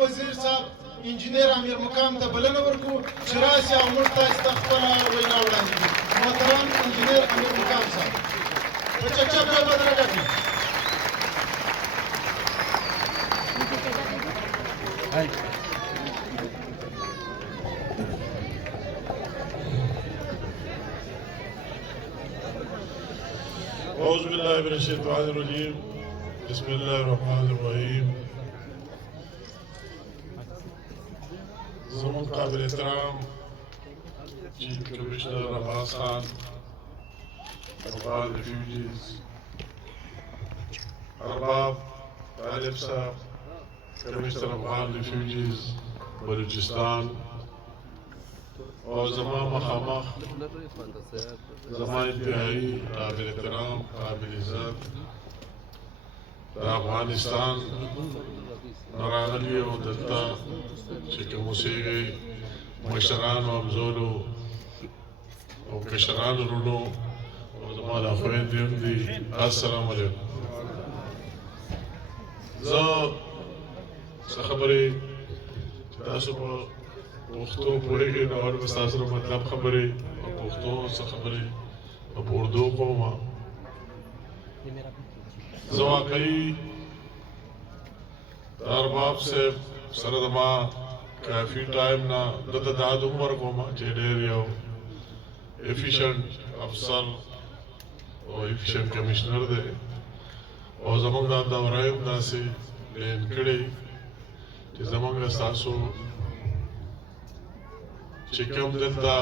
وزیر صاحب انجینیر امیر مقام ته بلنه ورکو چې راشي او موږ تاسو ته خپله وینا وړاندې کړي. محترم انجینیر امیر مقام صاحب په چکچک ډول بدرګه کړي. أعوذ بالله من الشيطان الرجيم بسم الله الرحمن الرحيم. زمون قابل احترام چیف کمشنر عباس خان افغان ریفیوجیز ارباب طالب صاحب کمشنر افغان ریفیوجیز بلوچستان اور زمان مخامخ زمان انتہائی قابل احترام قابل عزت افغانستان نراغلی و دلتا چکه موسیقی مشتران و امزولو و کشران رونو و زمان اخوین دیم دی. السلام علیکم. زا سخبری تاسو پا پختو پوئیگی نوار بستاسر مطلب خبری پختو سخبری اردو قوما زواقعی ارباب سے سردما کافی ٹائم نا داد عمر قوما چیڈیر یو ایفیشنٹ افسر اور ایفیشنٹ کمشنر دے اور زمان دا دورائم دا سے لین کڑی چی زمان استاسو چکم دلتا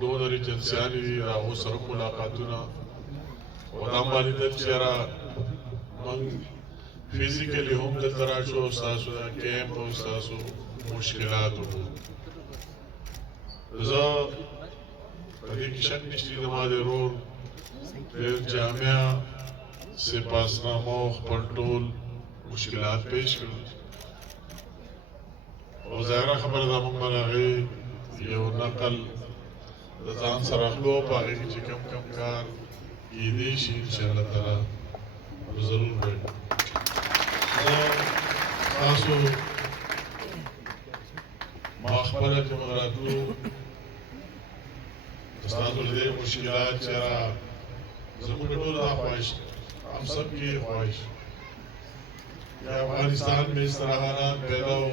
دونری جلسیانی دی راہو سرم ملاقاتونا اور دامبانی دل چیرا من فیزیکلی هم دلتا راشو استاسو دا کیمپ و استاسو مشکلاتو رضا پدی کشن نشتی نماد رور پھر جامعہ سے پاسنا موخ پلٹول مشکلات پیش کرو اور ظاہرہ خبر دا منگمن آگئی یو نقل دزان سراخلو پا آگئی چی کم کم کار یہ دیشی انشاءاللہ تعالی ضرور بیٹھ تاسو ماخبرت مغراتو تاسو لدے مشکلات چرا زمون ٹول دا خواہش ہم سب کی خواہش یا افغانستان میں اس طرح حالات پیدا ہو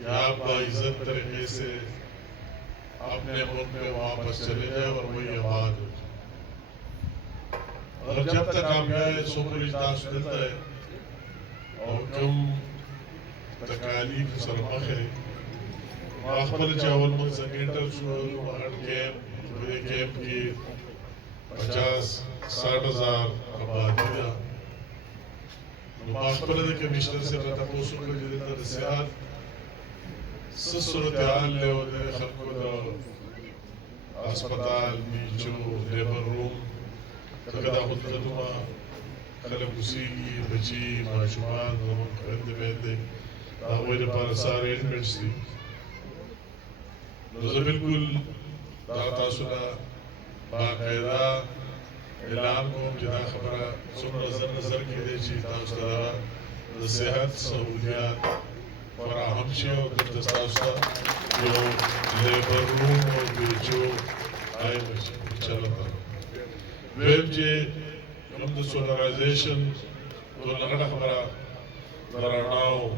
یا آپ عزت طریقے سے اپنے ملک میں واپس چلے جائے اور وہی آباد ہو جائے. اور جب تک آپ گئے سوپری تاسو دلتا ہے اور کم تکالیف سرمخ ہے ماخبر چاول من سنگیٹر شو مہر کیمپ کی 50-60 آبادی دا ماخبر دے کمیشنر سے رتا پوسو کا جدیتا دسیات صورتحال لے و دے خلقو دا اسپتال بیچو لیبر روم تکدا خود خدمہ خلق اسیگی بچی معشومان زمان خرد بیندے داوئی دے پار سارے انمیٹس دی نوزا بالکل داتا سنا باقاعدہ اعلان کو جدا خبرہ سن نظر کی دے چی تاوستا دا صحت سہولیات فراہم شو دستاوستا جو لیبر روم اور بیچو آئے مچی چلتا ویب جے کم دا سولرائزیشن دو لگڑا خبرہ دراناو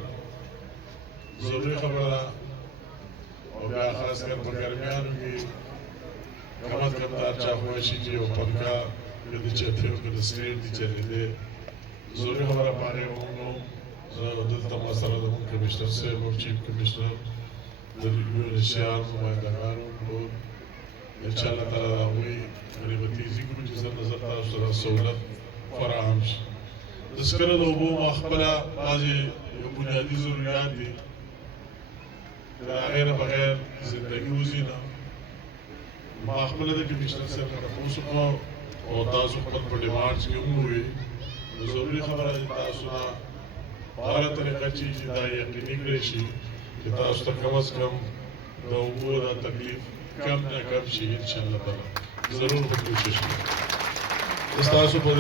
ضروری خبرہ اور بیا خاص کر بگرمیانو کی کمت کم دار چاہوشی کی و پنکا کدی چہتے ہو کدی سکریٹ دی چلی دے ضروری خبرہ پانے ہونگو دلتا مستر دمون کمیشنر سے اور چیف کمیشنر دلیگو نشیار نمائندگانو اور انشاءاللہ تعالی ہوئی غریبتیزی کو جسر نظر تاثرہ سہولت فراہم شد. تذکرہ دوبو مخبرہ بازی بنیادی ضروریات دی غیر بغیر زندگی وزینا مخبرہ دے کمیشنر سے پوسو کو اور تاسو خبر پر ڈیمارچ کی ہوئی ضروری خبرہ دی تاسونا بارہ طریقہ چیزی دا یقینی کریشی کہ تاسو تا کم از کم دا عبور دا تکلیف کم نہ کم شی انشاءاللہ تعالی ضرور کوشش کریں. استاسو پر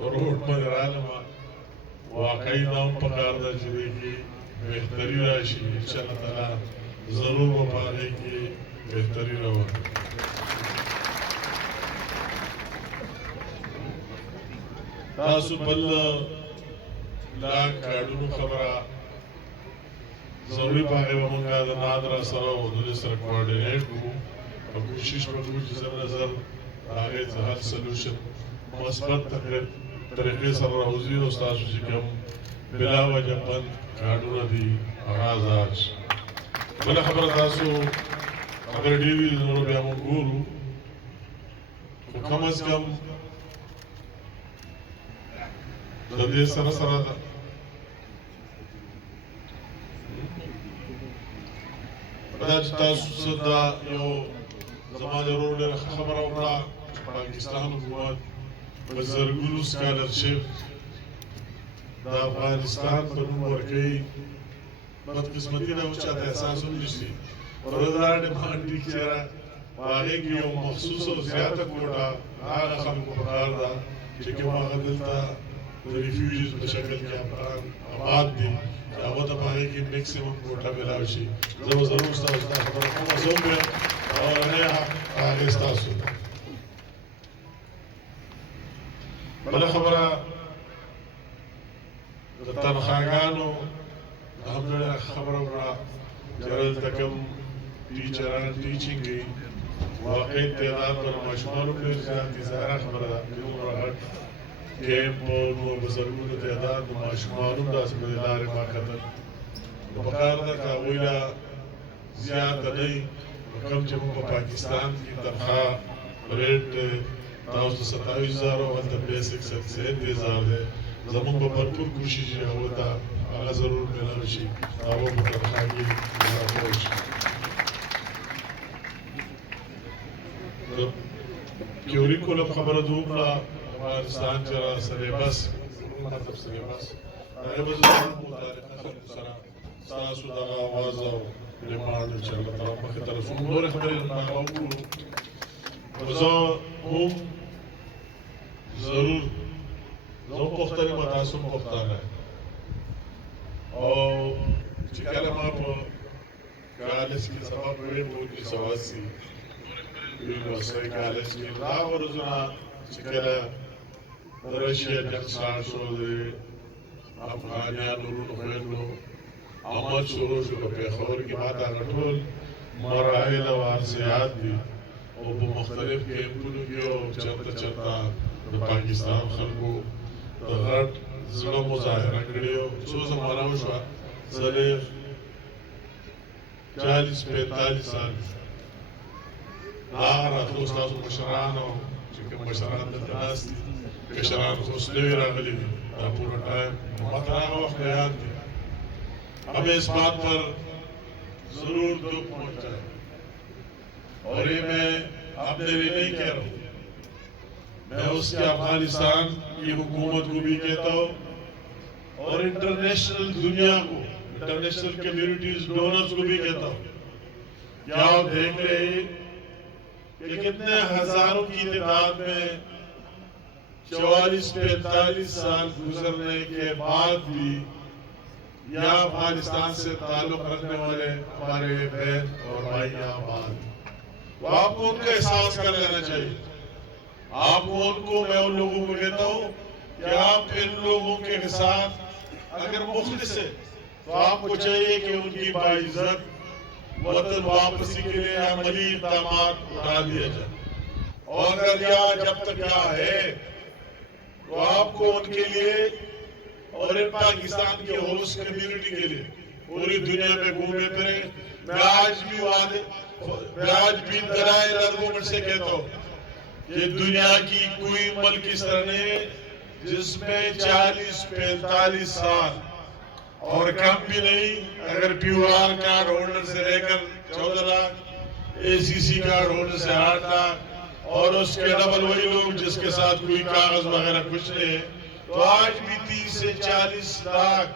روڈ پر رالما वाकई नाम पकार दा चीज़ की बेहतरी राशि इंशाअल्लाह ताला जरूर वफाने की बेहतरी रहो। तासु बल ला काडूनु खबरा जरूरी पागे वमंगा दा नादरा सरो उन्हें सर कोऑर्डिनेट को और कोशिश करूँ जिससे नजर आगे हल सलूशन मस्बत तरीके से राउजी और सासु जी कम बिला वजह बंद काडूना दी आगाज आज बला खबर तासु अगर डीवी नूर ब्याम गुरु तो कम अज कम दे सर सरा था तासुदा यो ज़माने रोने खबर आवरा पाकिस्तान हुकूमत बज़रगुल स्कॉलरशिप दा अफगानिस्तान पर वर्कई बदकिस्मती ना उच्चाता एहसास होती और उधर डिमांड दिखेरा आगे की यो मखसूस और ज़्यादा कोटा आगा खाम को पकार दा जिके मागदलता रिफ्यूजीज बशकल के अफगान आबाद दी आवत पाए की मैक्सिमम कोटा मिलावशी जरूर उस्ताद खबर को मज़ूम है और नया आगे उस्ताद बला खबरा तनखागानो हमने खबर बड़ा जरल तकम टीचरान टीचिंग की वाकई तैनात पर मशमाल के ज़ारा खबर है कैंप और बुजुर्गों ने तैनात मशमाल दास बदिलारे माकदर बकायदा का वहीला ज़्यादा नहीं कम जब पाकिस्तान की तनख्वाह रेट 27,000 और अंतर बेसिक से 30,000 है ज़मीन पर भरपूर कोशिश होता आला ज़रूर मिला उसी आवो तनख्वाह की कोशिश तो क्योरी को लब खबर दूँगा अफगानिस्तान चला सिलेबस मतलब सिलेबस सिलेबस सरा सासुदा आवाज़ और डिमांड चल रहा है मखे तरफ सुंदर खबरें मांगू तो हम जरूर जो पुख्तरी मतासुम पुख्तान है और चिकला माप कॉलेज की सबब बड़े बहुत की सवासी यूनिवर्सिटी कॉलेज की लाभ और जुना चिकला रशिया जंसार शोधे अफगानिया नूरुन खेलो अमल शुरू शुरू पे खबर की बात आगटोल मराहिल वारसियात दी और वो मुख्तलिफ कैंपों की चलता चलता पाकिस्तान खलको तगट ज़िला मुज़ाहिरा करियो जो ज़माना हुआ सरे 40-45 साल नारा तो सास मशरान और जिनके मशरान दर्दास्ती मशरान खुशनेवी रागली पूरा टाइम मतरा वक्त याद थी हमें इस बात पर जरूर दुख पहुंचाए और ये मैं अपने लिए नहीं कह रहा हूँ मैं उसके अफगानिस्तान की हुकूमत को भी कहता हूँ और इंटरनेशनल दुनिया को इंटरनेशनल कम्युनिटीज डोनर्स को भी कहता हूँ क्या आप देख रहे कि कितने हजारों की तादाद में 44-45 साल गुजरने के बाद भी या अफगानिस्तान से ताल्लुक रखने वाले हमारे बहन और भाई यहाँ बाद तो आपको उनका एहसास कर लेना चाहिए आपको उनको मैं उन लोगों को कहता हूँ कि आप इन लोगों के साथ अगर मुखलिस है तो आपको चाहिए कि उनकी बाइज्जत वतन वापसी के लिए अमली इक़दाम उठा दिया जाए और अगर यहाँ जब तक यहाँ है तो आपको उनके लिए और इन पाकिस्तान के होस्ट कम्युनिटी के लिए पूरी दुनिया में घूमे फिरे मैं आज भी दलाइल आर्गुमेंट से कहता हूँ कि दुनिया की कोई मुल्क इस तरह नहीं जिसमें 40-45 साल और कम भी नहीं अगर PUR कार्ड होल्डर से लेकर 14 लाख ACC कार्ड होल्डर से 8 लाख और उसके डबल वही लोग जिसके साथ कोई कागज वगैरह कुछ नहीं है तो आज भी 30 से 40 लाख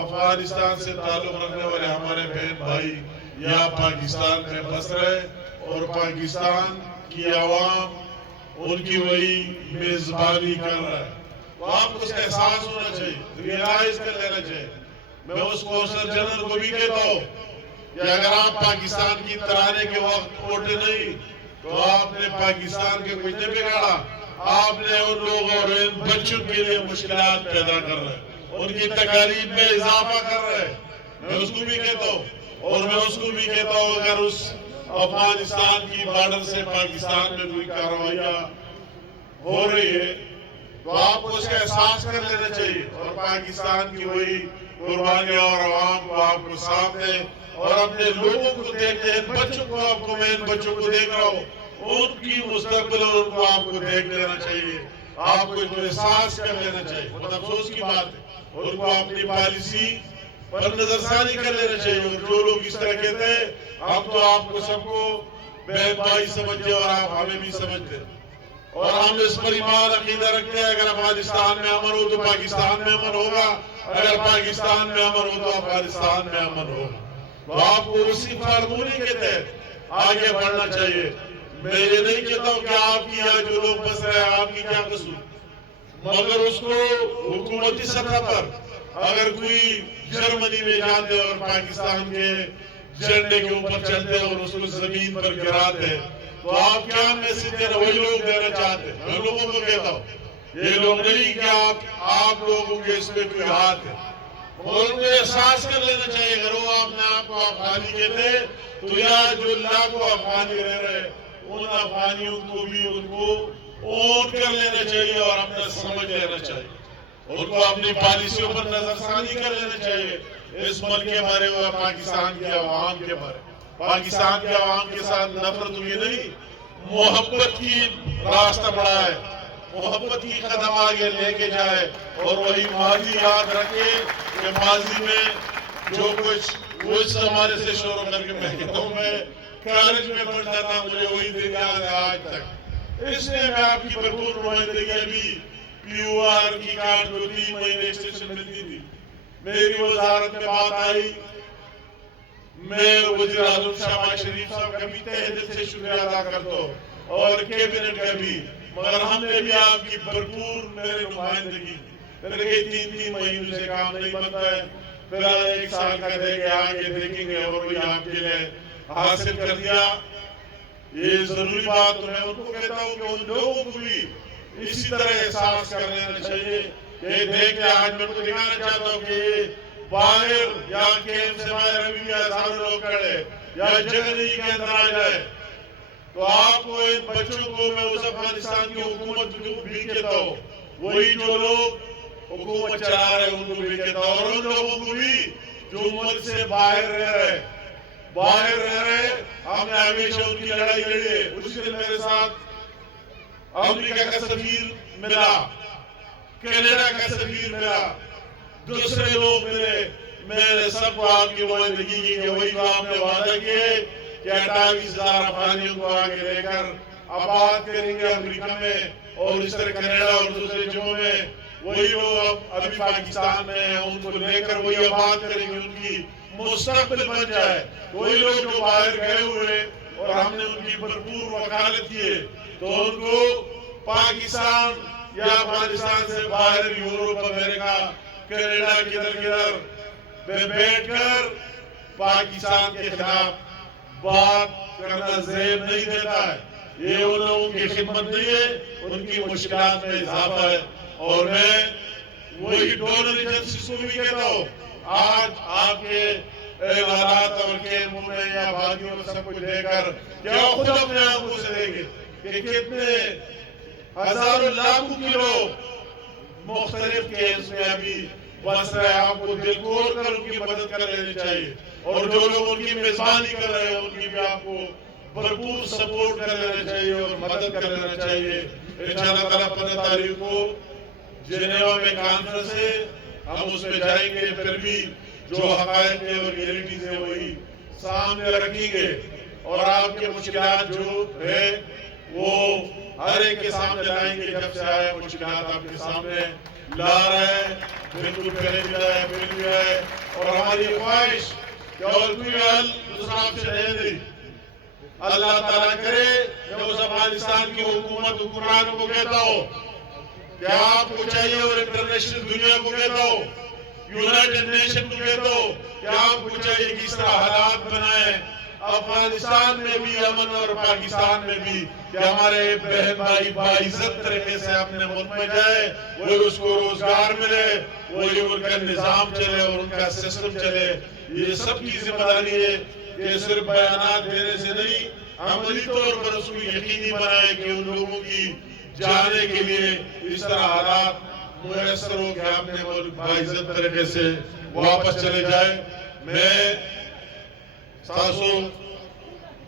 अफगानिस्तान से ताल्लुक रखने वाले हमारे बहन भाई यहाँ पाकिस्तान में बस रहे और पाकिस्तान की आवाम उनकी वही मेजबानी कर रहा है तो आपको उसका एहसास होना चाहिए, रियलाइज कर लेना चाहिए। मैं उस कौंसलर जनरल को भी कहता हूँ कि अगर आप पाकिस्तान की तराने के वक्त वोटे नहीं तो आपने पाकिस्तान के कुछ नहीं बिगाड़ा, आपने उन लोगों और इन बच्चों के लिए मुश्किलात पैदा कर रहे हैं, उनकी तकालीफ में इजाफा कर रहे हैं। मैं उसको भी कहता हूँ और मैं उसको भी कहता हूँ अगर उस अफगानिस्तान की बॉर्डर से पाकिस्तान में कोई कार्रवाइयाँ हो रही है तो आपको उसका एहसास कर लेना चाहिए और पाकिस्तान की वही कुर्बानियां और आवाम को आपको सामने और अपने लोगों को देखते हैं, बच्चों को आपको, मैं इन बच्चों को देख रहा हूँ, उनकी मुस्तकबिल और उनको आपको देख लेना चाहिए, आपको इनको एहसास कर लेना चाहिए। बहुत अफसोस की बात है, उनको अपनी पॉलिसी पर नजरसानी कर लेना चाहिए। और जो लोग इस तरह कहते हैं हम तो आपको सबको बहन भाई समझते और आप हमें भी समझते और हम इस पर ईमान अकीदा रखते हैं अगर अफगानिस्तान में अमन हो तो पाकिस्तान में अमन होगा, अगर पाकिस्तान में अमन हो तो अफगानिस्तान में अमन होगा। तो आपको उसी फार्मूले के तहत आगे बढ़ना चाहिए। मैं ये नहीं कहता हूँ कि आपकी यहाँ जो लोग बस रहे हैं आपकी क्या कसूर, मगर उसको हुकूमती सतह पर अगर कोई जर्मनी में जाते और पाकिस्तान के झंडे के ऊपर चलते और उसको जमीन पर गिराते तो आप क्या मैसेज देना, वही लोग देना चाहते हैं। मैं लोगों को कहता हूँ ये लोग नहीं कि आप लोगों के इसमें कोई हाथ है, और उनको एहसास कर लेना चाहिए। अगर वो अपने आप को अफगानी कहते तो यहाँ जो लाखों अफगानी रह रहे उन अफगानियों को भी उनको ओन कर लेना चाहिए और अपना समझ लेना चाहिए, उनको अपनी पॉलिसियों पर नजरसानी कर लेना चाहिए। इस मुल्क के मरे हुए पाकिस्तान के अवाम के मरे, पाकिस्तान के अवाम के साथ नफरत हुई नहीं, मोहब्बत की रास्ता बढ़ाए, मोहब्बत की कदम आगे लेके जाए और वही माजी याद रखे कि माजी में जो कुछ उस जमाने से शुरू करके मैं कहता हूँ, मैं कॉलेज में पढ़ता था, मुझे वही दिन याद है आज तक। इसलिए मैं आपकी भरपूर नुमाइंदगी, अभी पीयूआर की कार्ड जो 3 महीने एक्सटेंशन मिलती थी, मेरी वजारत में बात आई, मैं वज़ीर आज़म शहबाज शरीफ साहब का भी तहे दिल से शुक्रिया अदा करता हूँ और कैबिनेट का भी, मगर हमने भी आपकी भरपूर मेरे नुमाइंदगी, मेरे 3-3 महीनों से काम नहीं बनता है, फिर 1 साल का देंगे, आगे देखेंगे और वही आपके लिए हासिल कर दिया। ये जरूरी बात तो मैं उनको कहता हूँ कि उन लोगों को भी इसी तरह एहसास कर लेना चाहिए कि देख के आज मैं उनको दिखाना चाहता हूँ कि बाहर या कैंप से बाहर अभी भी हजारों लोग खड़े या जगह के अंदर आ जाए तो आपको इन बच्चों को मैं उस अफगानिस्तान की हुकूमत को भी कहता हूँ, वही जो लोग हुकूमत चला रहे उनको भी कहता हूँ और उन लोगों को भी जो मुल्क से बाहर रह रहे हमने हमेशा उनकी लड़ाई लड़ी है। उस दिन मेरे साथ अमेरिका का सफीर मिला, कनाडा का सफीर मिला, दूसरे लोग मिले, मैंने सबको आपकी नुमाइंदगी की वही जो आपने वादा किए कि 28,000 अफगानियों को आगे लेकर आबाद करेंगे अमेरिका में और इस तरह कनाडा और दूसरे जगहों में, वही लोग अभी पाकिस्तान में हैं उनको लेकर वही आबाद करेंगे, उनकी मुस्तकबिल बन जाए। वही लोग जो बाहर गए हुए और हमने उनकी भरपूर वकालत की है तो उनको पाकिस्तान या अफगानिस्तान से बाहर यूरोप, अमेरिका, कनाडा किधर बैठकर पाकिस्तान के खिलाफ बात करना ज़ेब नहीं देता है। ये उन लोगों की खिदमत नहीं है, उनकी मुश्किलात में इजाफा है। और मैं वही डोनर एजेंसीज को भी कहता हूँ, आज आपके हालात और कैंपों में या भाइयों को सब कुछ देखकर क्या खुद अपने आंखों से देखे कि कितने हजारों लाखों की लोग मुख्तलिफ केस में अभी बस रहे। आपको दिल खोल कर उनकी मदद कर लेनी चाहिए और जो लोग उनकी मेजबानी कर रहे हैं उनकी भी आपको भरपूर सपोर्ट कर लेना चाहिए और मदद कर लेना चाहिए। इंशाअल्लाह ताला 15 तारीख को जिनेवा में कॉन्फ्रेंस है, हम उसमें जाएंगे, फिर भी जो हकायक है और रियलिटीज है वही सामने रखेंगे और आपके मुश्किलात जो है वो हर एक के सामने लाएंगे। जब से आए मुश्किलात आपके सामने ला रहे हैं, बिल्कुल पहले भी लाए फिर भी आए और हमारी ख्वाहिश कि और कोई हल दूसरा आपसे नहीं दी। अल्लाह ताला करे, मैं उस अफगानिस्तान की हुकूमत हुक्मरान को कहता हूँ कि आपको चाहिए और इंटरनेशनल दुनिया को कहता हो, यूनाइटेड नेशन को कहता हो कि आपको चाहिए कि इस तरह हालात बनाए अफगानिस्तान में भी अमन और पाकिस्तान में भी कि हमारे बहन भाई बाइज्जत तरीके से अपने मुल्क में जाए, वही उसको रोजगार मिले, वही उनका निजाम चले और उनका सिस्टम चले। ये सबकी जिम्मेदारी है कि सिर्फ बयानात देने से नहीं, अमली तौर पर उसको यकीनी बनाए कि उन लोगों की जाने के लिए इस तरह हालात मुयसर हो कि अपने मुल्क बाइज्जत तरीके से वापस चले जाए। मैं तासो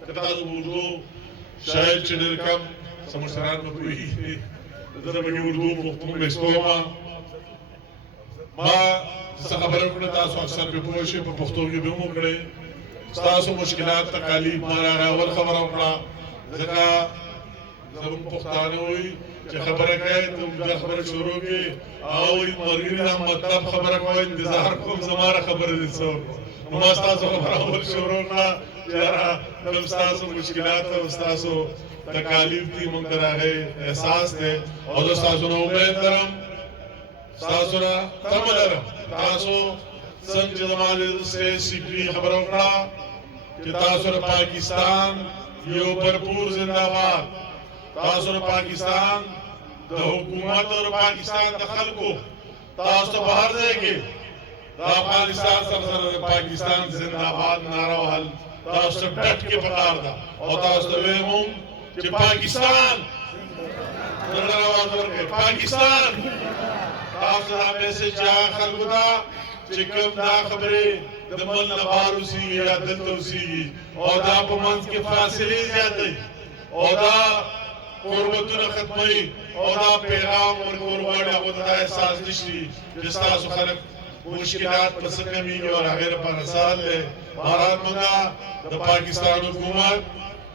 उर्दू शायर चिनरकम समस्यान में कोई दरबगी उर्दू पुख्तू में स्कोमा मां खबर को तासो अक्सर पे पोशे पे पुख्तू की बिमो करे तासो मुश्किलात तकालीफ मारा अवल खबर अपना जका जब पुख्ताने हुई खबर है तुम जो खबर शुरू की आओ मरगिना मतलब खबर को इंतजार को हमारा खबर दिसो नमस्ता सो खबर अवल शुरू का यारा नमस्तासो मुश्किलात नमस्तासो तकालीफ थी मंगरा है एहसास थे और दोस्तासो नो बेहतरम सासुरा तमलरम तासो संग जमाल से सिकरी खबरों का कि तासुर पाकिस्तान यो भरपूर जिंदाबाद तासुर पाकिस्तान द हुकूमत और पाकिस्तान द खल्को तासुर बाहर देंगे अफगानिस्तान सब पाकिस्तान जिंदाबाद नारा हल तासुर डट के पकार दा और तासुर वेमों कि पाकिस्तान पाकिस्तान तासुर हमें से चाह खल्को दा चिकम दा खबरे दमल नवारुसी या दलतोसी और दा पमंस के फासिले जाते और दा कुर्बतुन खत्मई और दा पैगाम और कुर्बानी और दा एहसास दिश्ती जिसका सुखलक मुश्किलात पसंद कमी और आखिर पर साल है भारत मंगा द पाकिस्तान हुकूमत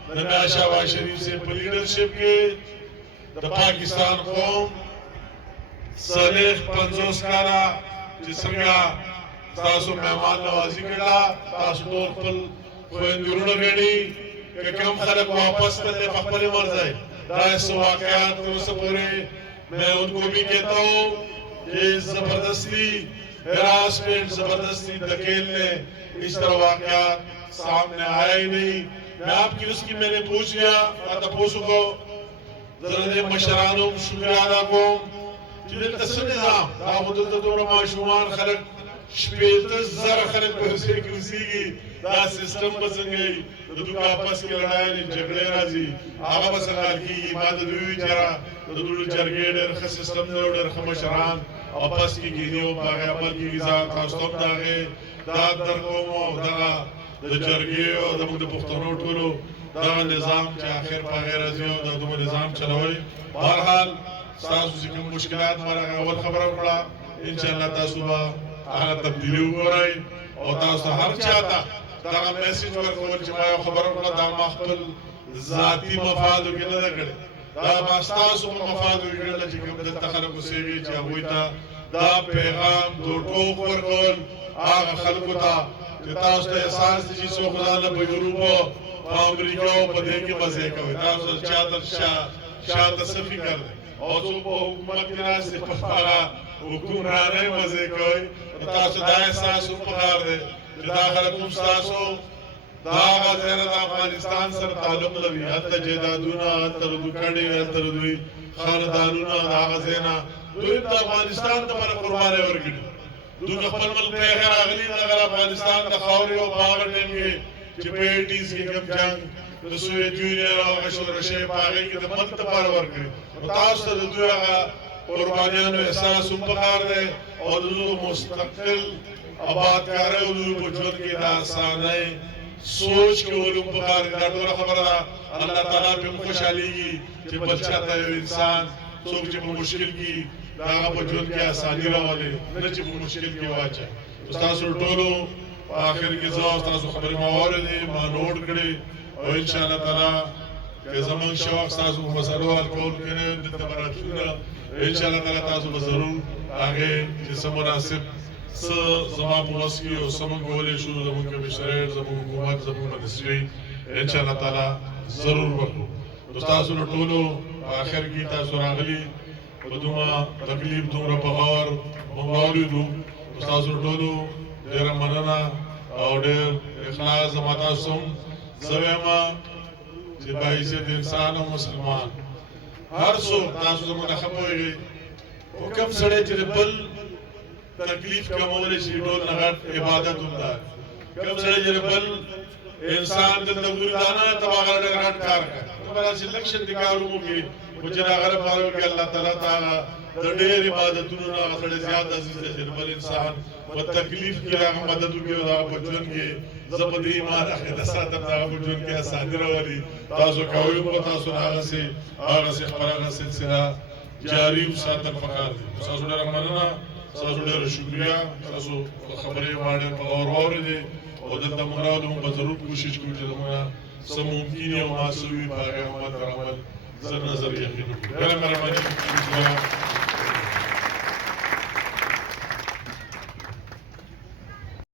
नबी शहबाज शरीफ से लीडरशिप के द पाकिस्तान कौम सलेख पंजोस कारा जिसका तासु मेहमान नवाजी करा तासु तौर पर कोई दुरुन गड़ी कि कम खलक वापस करने फकबले मर जाए दास वाकयात को सपोरे मैं उनको भी कहता हूँ कि जबरदस्ती हरासमेंट जबरदस्ती धकेलने इस तरह वाकयात सामने आए ही नहीं। मैं आपकी उसकी मैंने पूछ लिया आता पूछू को जरा मशरानों शुक्रिया अदा को जिन्हें तस्वीर निजाम दावुद तो माशूमान खलक स्पेस जरा खलक पैसे की उसी की दा सिस्टम बस गई तो दुका आपस की लड़ाई झगड़े राजी आगा बस काल की इबादत हुई जरा तो दुल जरगेडर ख सिस्टम नोडर खमशरान आपस की गिनियो बागे अमल की गिजा खास्तों दागे दाद दर को दा द जरगियो द मुद पुख्तनो टोलो दा निजाम के आखिर बागे राजी दा तुम निजाम चलाओ बहरहाल सासु से मुश्किलात मारा अवल खबर पड़ा इंशाल्लाह ता सुबह आला तब्दीली हो रही और ता हर चाहता दा मैसेज पर कोल जमाया खबर पड़ा दा मखबल जाती मफाद के न करे दा मास्तासु मफाद के न जिकम द तखलक से भी चाहूता दा पैगाम दो टोक पर कोल आग खलकुता तास ते एहसास जी सो खुदा ने बजुर्गो अमेरिका पदे के मजे का तास चादर शाह तसफी कर और तो हुकूमत के रास्ते पर पारा हुक्मराने मजे कोई तास दा एहसास उपकार दे दाखल तुम सासो दागा ज़हन अफगानिस्तान सर ताल्लुक लवी हत जेदादुना तरदुकड़ी तरदुई खानदानुना दागा ज़हन दुई अफगानिस्तान तो पर कुर्बाने वर्गड़ी दुई खपल मल पे है अगली अगर अफगानिस्तान का खौरी और बागर देंगे चिपेटीज के कम जंग तो सुए जूनियर और अशोर शेप आगे की तो मत पर वर्गड़ी तास तो दुई आगा कुर्बानियां ने एहसास उपकार दे और दुई मुस्तकिल आबाद कर रहे हो बुजुर्ग के दास्तान है सोच के वो उपकार डाटोरा खबर अल्लाह ताला पे खुशहाली की कि बच्चा था इंसान सोच जब मुश्किल की दागा बुजुर्ग के आसानी वाले न जब मुश्किल की वाचा उस्ताद टोलो आखिर की जो उस्ताद खबर माहौल ने मानोड करे और इंशाल्लाह ताला के जमान शौक उस्ताद मसलो हल कौल करे तबरा चुना इंशाल्लाह ताला तासु जरूर आगे जिस मुनासिब ज़मा मुस्की और समन गोले शुरू ज़मन के मिशरेर ज़मन हुकूमत ज़मन मदरसे इंशाल्लाह ताला ज़रूर वक़्त दोस्तासु टोलो आखिर की तासुरागली په دومره تکلیف دومره په غور موږ واورېدو ستاسو ټولو ډېره مننه او ډېر اخلاص زما تاسو هم زه وایم چې په حیثیت انسان او مسلمان هر څوک تاسو زموږ نه ښه پوهېږئ خو کوم سړی چې د بل تکلیف کمولی شي ټول نه غټ عبادت هم ده کوم سړی چې د بل انسان دلته وګوري دا نه ته به هغه ډېر غټ کار کوي ته به داسې لږ شانتې کار وکړي خو چې د هغه لپاره وکړي الله تعالی ته هغه د ډېر عبادتونو نه هغه سړی زیات عزیز دی چې د بل انسان په تکلیف کې هغه مدد وکړي او د هغه په ژوند کې زه په دې ایمان عقیده ساتم د هغه په ژوند کې اساني راولي تاسو کوئ به تاسو نه هغسې خپله هغه سلسله جاري وساتل پکار دي تاسو ډېره مننه تاسو ډېره شکریه تاسو خبرې ما ډېر په غور واورېدې او دلته موږ راغلو موږ به ضرور کوشش کوو چې زموږ څه ممکن او ما څه وي په هغې عمل پر عمل زر نظر یقین وکړو ډېره مهرباني